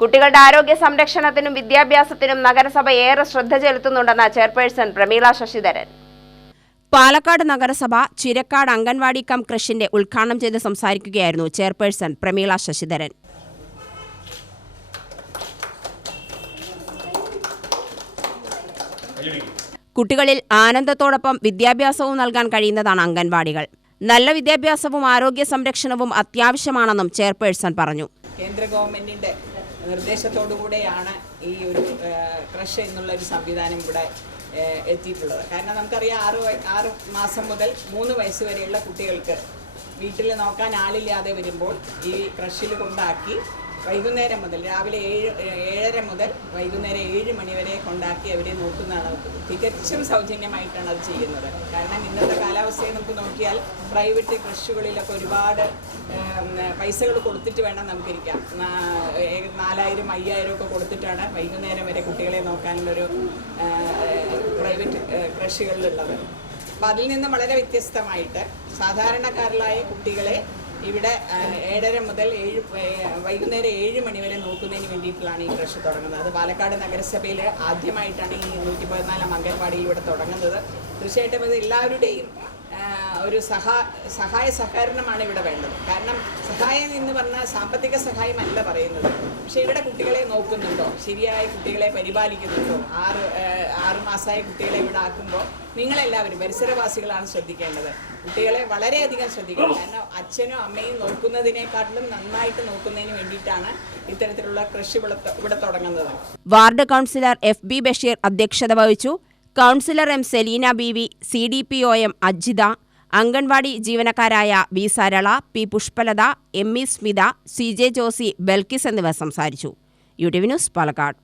കുട്ടികളുടെ ആരോഗ്യ സംരക്ഷണത്തിനും വിദ്യാഭ്യാസത്തിനും നഗരസഭ ഏറെ ശ്രദ്ധ ചെലുത്തുന്നുണ്ടെന്ന ചെയർപേഴ്സൺ പ്രമീള ശശിധരൻ. പാലക്കാട് നഗരസഭ ചിരക്കാട് അംഗൻവാടി കം കൃഷിന്റെ ഉദ്ഘാടനം ചെയ്ത് സംസാരിക്കുകയായിരുന്നു ചെയർപേഴ്സൺ പ്രമീള ശശിധരൻ. കുട്ടികളിൽ ആനന്ദത്തോടൊപ്പം വിദ്യാഭ്യാസവും നൽകാൻ കഴിയുന്നതാണ് അംഗൻവാടികൾ. നല്ല വിദ്യാഭ്യാസവും ആരോഗ്യ സംരക്ഷണവും അത്യാവശ്യമാണെന്നും ചെയർപേഴ്സൺ പറഞ്ഞു. കേന്ദ്ര നിർദ്ദേശത്തോടുകൂടെയാണ് ഈ ഒരു ക്രഷ് എന്നുള്ള ഒരു സംവിധാനം ഇവിടെ എത്തിയിട്ടുള്ളത്. കാരണം നമുക്കറിയാം ആറ് ആറ് മാസം മുതൽ മൂന്ന് വയസ്സ് വരെയുള്ള കുട്ടികൾക്ക് വീട്ടിൽ നോക്കാൻ ആളില്ലാതെ വരുമ്പോൾ ഈ ക്രഷിൽ കൊണ്ടാക്കി വൈകുന്നേരം മുതൽ രാവിലെ ഏഴ് ഏഴര മുതൽ വൈകുന്നേരം ഏഴ് മണിവരെ കൊണ്ടാക്കി അവരെ നോക്കുന്നതാണ് തികച്ചും സൗജന്യമായിട്ടാണ് അത് ചെയ്യുന്നത്. കാരണം ഇന്നത്തെ കാലാവസ്ഥയെ നമുക്ക് നോക്കിയാൽ പ്രൈവറ്റ് കൃഷികളിലൊക്കെ ഒരുപാട് പൈസകൾ കൊടുത്തിട്ട് വേണം നമുക്കിരിക്കാം. നാലായിരം അയ്യായിരം ഒക്കെ കൊടുത്തിട്ടാണ് വൈകുന്നേരം വരെ കുട്ടികളെ നോക്കാനുള്ളൊരു പ്രൈവറ്റ് കൃഷികളിലുള്ളത്. അപ്പം അതിൽ നിന്ന് വളരെ വ്യത്യസ്തമായിട്ട് സാധാരണക്കാരിലായ കുട്ടികളെ ഇവിടെ ഏഴര മുതൽ ഏഴ് വൈകുന്നേരം ഏഴ് മണി വരെ നോക്കുന്നതിന് വേണ്ടിയിട്ടാണ് ഈ ക്രഷ് തുടങ്ങുന്നത്. അത് പാലക്കാട് നഗരസഭയിൽ ആദ്യമായിട്ടാണ് ഈ നൂറ്റി പതിനാലാം അംഗൻവാടിയിൽ ഇവിടെ തുടങ്ങുന്നത്. തീർച്ചയായിട്ടും അത് എല്ലാവരുടെയും ഒരു സഹാ സഹായ സഹകരണമാണ് ഇവിടെ വേണ്ടത്. കാരണം സഹായം എന്ന് പറഞ്ഞാൽ സാമ്പത്തിക സഹായം അല്ല പറയുന്നത്. പക്ഷേ ഇവിടെ കുട്ടികളെ നോക്കുന്നുണ്ടോ? ശരിയായ കുട്ടികളെ പരിപാലിക്കുന്നുണ്ടോ? ആറ് ആറ് മാസമായ കുട്ടികളെ ഇവിടെ ആക്കുമ്പോൾ നിങ്ങളെല്ലാവരും പരിസരവാസികളാണ് ശ്രദ്ധിക്കേണ്ടത്. കുട്ടികളെ വളരെയധികം ശ്രദ്ധിക്കണം. കാരണം അച്ഛനും അമ്മയും നോക്കുന്നതിനേക്കാട്ടിലും നന്നായിട്ട് നോക്കുന്നതിന് വേണ്ടിയിട്ടാണ് ഇത്തരത്തിലുള്ള കൃഷി ഇവിടെ ഇവിടെ തുടങ്ങുന്നത്. Ward councillor F B Basheer അധ്യക്ഷത വഹിച്ചു. Councillor M Selina B V C D P O M Ajitha anganwadi ജീവനക്കാരായ V Sarala P Pushpalatha M E Smitha C J Josy Balkis എന്നിവർ സംസാരിച്ചു. U T V news Palakkad.